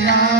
Yeah.